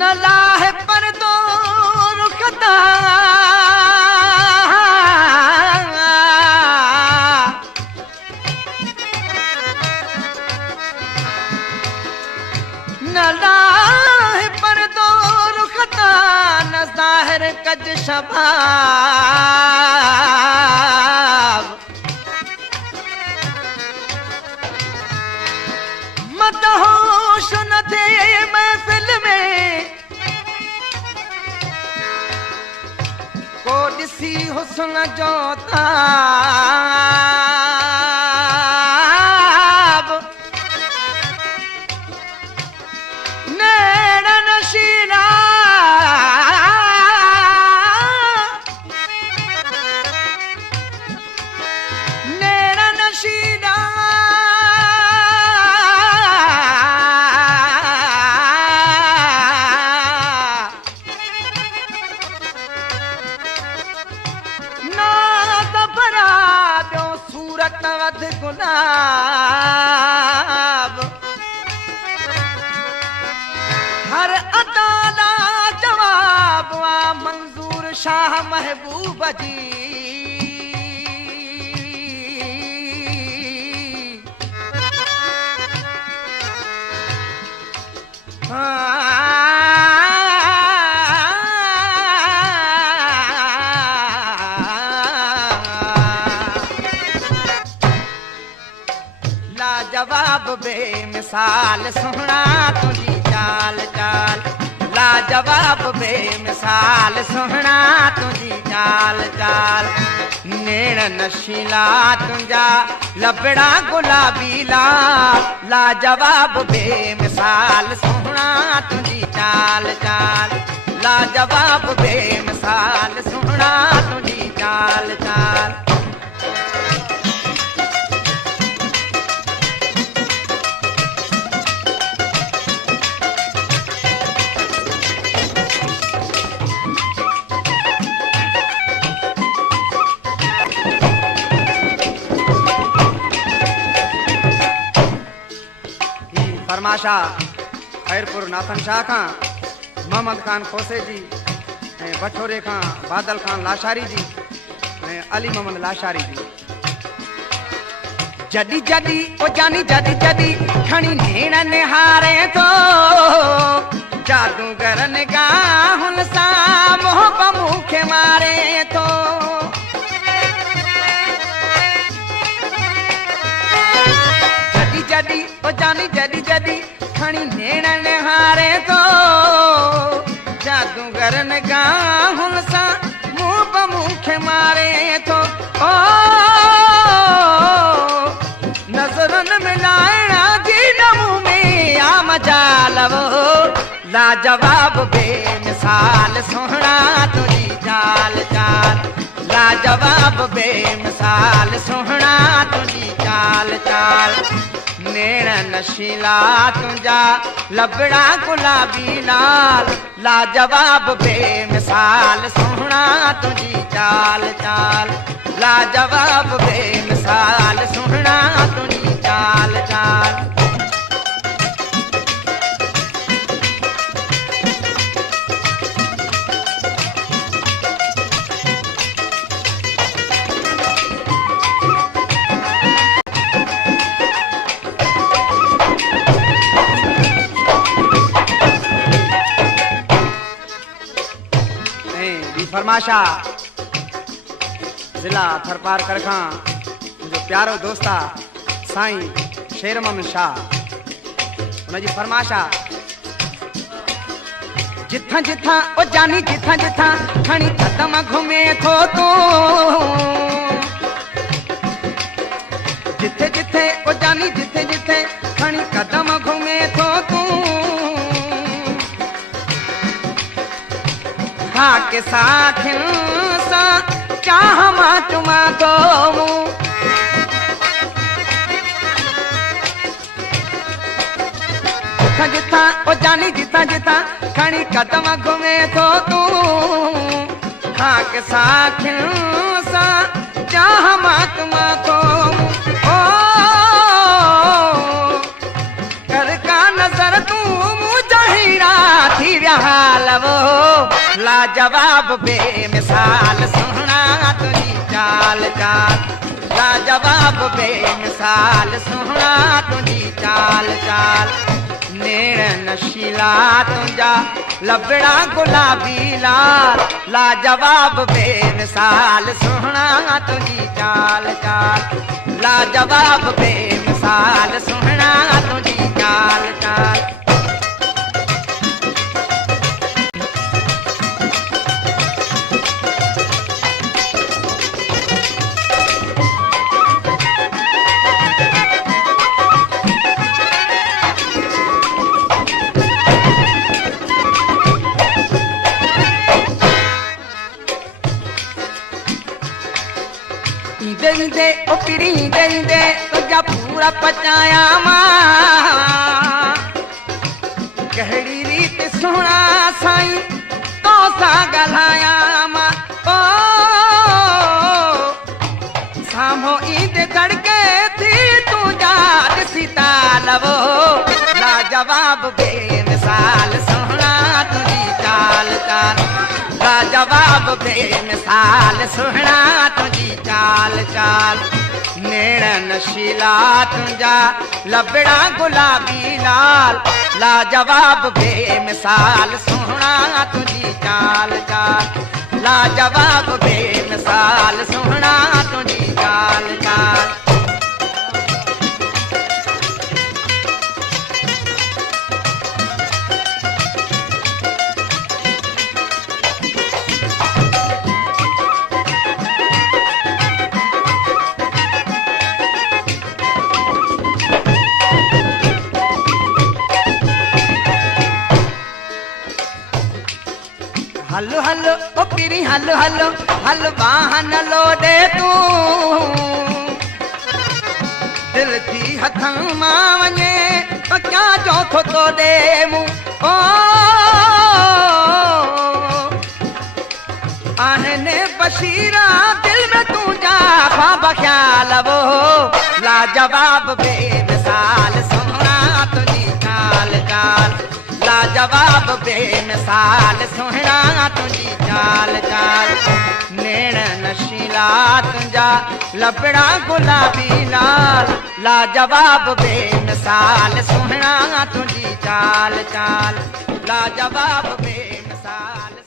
न लाहे पर दो रुखता न लाहे पर दो रुखता न ज़ाहिर कज शबाब मत होश न थे महफिल में को ॾिसी हुस्न जो ताब नैण नशीला नैण नशीला वध गुलाब हर अदाला जवाब आ मंजूर शाह महबूब जी लाजवाब बेमिसाल सोहना तुझी चाल चाल लाजवाब बेमिसाल सोहना तुझी चाल चाल नेण नशीला तुझा लबड़ा गुलाबी लाल लाजवाब बेमिसाल सोहना तुझी चाल चाल लाजवाब बेमिसाल सोहना तुझी चाल चाल फरमाशा खैरपुर नाथन शाह खां मोहम्मद खान खोसे जी बठोरे खां बादल खान लाशारी जी अली मोहम्मद लाशारी जी जडी जडी ओ जानी जडी जडी खणी नेण निहारे तो जादूगर निगाहुन सा मोह मुखे मारे तो जडी जडी ओ जानी जडी जडी खणी नेण निहारे तो जादूगर निगाहुन सा मुंह मुखे मारे तो ओ नजरन मिलाइणा जी नमू में आ मजालवो लाजवाब बेमिसाल सोहना तुझी चाल चाल लाजवाब बेमिसाल सोहना तुझी चाल चाल नेण नशीला तुझा लबड़ा गुलाबी लाल लाजवाब बेमिसाल सोहना तुझी चाल चाल लाजवाब बेमिसाल सोहना तुझी चाल चाल फरमाशा जिला थरपार करखा जो प्यारो दोस्ता साईं शेर मोहम्मद शाह उनजी फरमाशा जिथा जिथा ओ जानी जिथा जिथा खणी कदम घुमे थो तू जिथे जिथे ओ जानी जिथे जिथे खणी कदम घुमे थो तूं हा के साखियुनि सां चाह मां चुमां थो मूं जिथां जिथां ओ जानी जिथां जिथां खणी कदम घुमे थो तूं हा के साखियुनि सां चाह मां चुमां थो ओ कर का नज़र तूं मुंहिंजा हीरा थी विया हाल वो लाजवाब बेमिसाल सुहिणा तुंहिंजी चाल चाल लाजवाब बेमिसाल सुहिणा तुंहिंजी चाल चाल नेण नशीला तुंहिंजा लबड़ा गुलाबी लाल लाजवाब बेमिसाल सुहिणा तुंहिंजी चाल चाल लाजवाब बेमिसाल सुहिणा तुंहिंजी चाल चाल दे ओ पिरी दे तुझा पूरा पचाया मां कहिड़ी रीत सुहिणा साईं तो सां ॻाल्हाया मां ओ साम्हूं ईंदे धड़के थी तुंहिंजा ॾिसी था लवो लाजवाब बेमिसाल सुहिणा तुंहिंजी चाल चाल लाजवाब बेमिसाल सुहिणा तुंहिंजी चाल चाल नेण नशीला तुंहिंजा लबड़ा गुलाबी लाल लाजवाब बेमिसाल सुहिणा तुंहिंजी चाल चाल लाजवाब बेमिसाल सुहिणा तुंहिंजी चाल चाल हलो हलो ओ पिरी हलो हलो हल वाहन लोॾे तूं दिल थी हथां मां वञे त क्या जो थो तो ॾे मूं ओ आहिनि बशीरा दिल में तुंहिंजा ख्वाब ख़्याल वो लाजवाब बेमिसाल सुहिणा तुंहिंजी चाल चाल लाजवाब बेमिसाल सुहिणा तुंहिंजी चाल चाल नेण नशीला तुंहिंजा लबड़ा गुलाबी लाल लाजवाब बेमिसाल सुहिणा तुंहिंजी चाल चाल लाजवाब बेमिसाल